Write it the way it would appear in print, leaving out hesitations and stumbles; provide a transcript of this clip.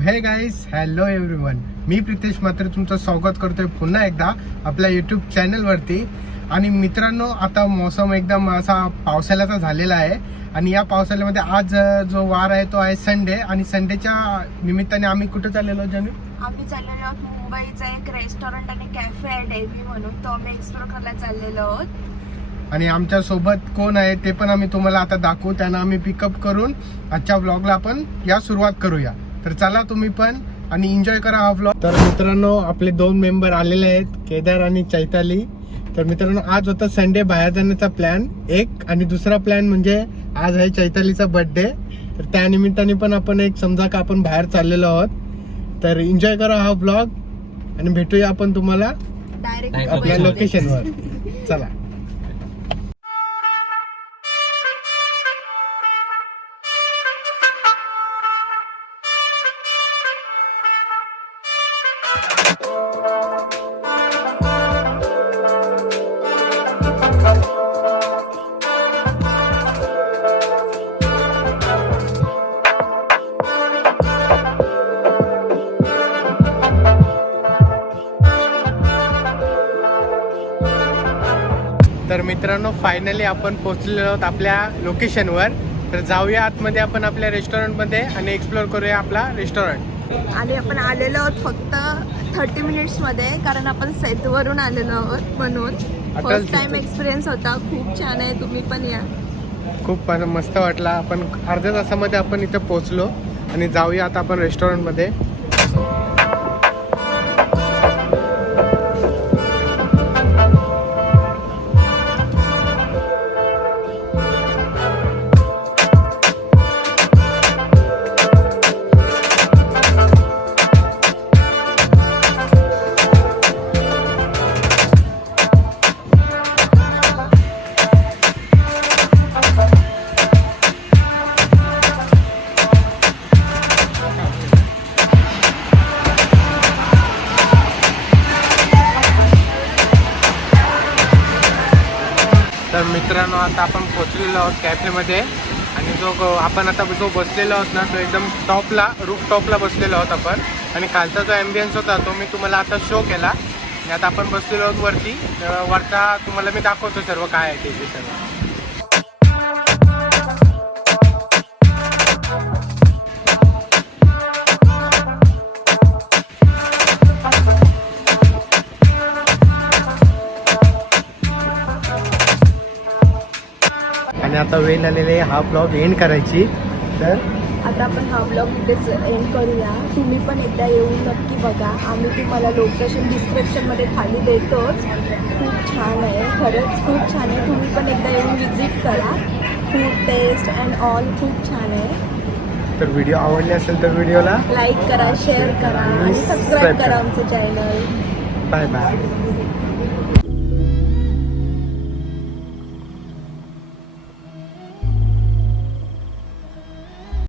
हे guys, hello everyone. मी प्रितेश मात्र तुमचं स्वागत करतोय पुन्हा एकदा आपल्या यूट्यूब चॅनलवरती. आणि मित्रांनो, आता मौसम एकदम असा पावसाळ्याचा झालेला आहे. आणि या पावसाळ्यामध्ये आज जो वार आहे तो आहे संडे. आणि संडेच्या निमित्ताने आम्ही कुठे चाललेलो जानू? आम्ही चाललेलो आहोत मुंबईचा एक रेस्टॉरंट आणि कॅफे आहे डेवी म्हणून, तो आम्ही एक्सप्लोर करायला चाललेलो आहोत. आणि आमच्या सोबत कोण आहे ते पण आम्ही तुम्हाला आता दाखवू. त्यांना आम्ही पिकअप करून आजच्या व्लॉगला आपण सुरुवात करूया. तर चला तुम्ही पण आणि एन्जॉय करा हा व्लॉग. तर मित्रांनो, आपले 2 मेंबर आलेले आहेत, केदार आणि चैताली. तर मित्रांनो, आज होता संडे बाहेर जाण्याचा प्लॅन एक, आणि दुसरा प्लॅन म्हणजे आज आहे चैतालीचा बर्थडे. तर त्या निमित्ताने पण आपण एक समजा का आपण बाहेर चाललेलो आहोत. तर एन्जॉय करा हा व्लॉग आणि भेटूया आपण तुम्हाला डायरेक्ट आपल्या लोकेशनवर. चला. तर मित्रांनो, फायनली आपण पोहोचलेलो आहोत आपल्या लोकेशनवर. तर जाऊया आतमध्ये आपण आपल्या रेस्टॉरंटमध्ये आणि एक्सप्लोर करूया आपला रेस्टॉरंट. आणि आपण आलेलो आहोत फक्त 30 मिनिट्समध्ये, कारण आपण सेटवरून आलेलो आहोत म्हणून. फर्स्ट टाइम एक्सपिरियन्स होता, खूप छान आहे. तुम्ही पण या. खूप मस्त वाटला. आपण अर्ध्या तासामध्ये आपण इथं पोहोचलो आणि जाऊया आता आपण रेस्टॉरंटमध्ये. तर मित्रांनो, आता आपण पोहोचलेलो आहोत कॅफेमध्ये. आणि आपण आता जो बसलेलो आहोत ना, तो एकदम टॉपला, रूफ टॉपला बसलेलो आहोत आपण. आणि खालचा जो ॲम्बियन्स होता तो मी तुम्हाला आता शो केला. आणि आता आपण बसलेलो आहोत वरती. वरचा तुम्हाला मी दाखवतो सर्व काय आहे ते सर्व. आणि आता वेळ आलेली आहे हा ब्लॉग एंड करायची. तर आता आपण हा ब्लॉग इथेच एंड करूया. तुम्ही पण एकदा येऊन नक्की बघा. आम्ही तुम्हाला लोकेशन डिस्क्रिप्शनमध्ये खाली देतोच. खूप छान आहे, खरंच खूप छान आहे. तुम्ही पण एकदा येऊन विजिट करा. फूड टेस्ट अँड ऑल खूप छान आहे. तर व्हिडिओ आवडले असेल तर व्हिडिओला लाईक करा, शेअर करा आणि सबस्क्राईब करा आमचं चॅनल. Bye bye.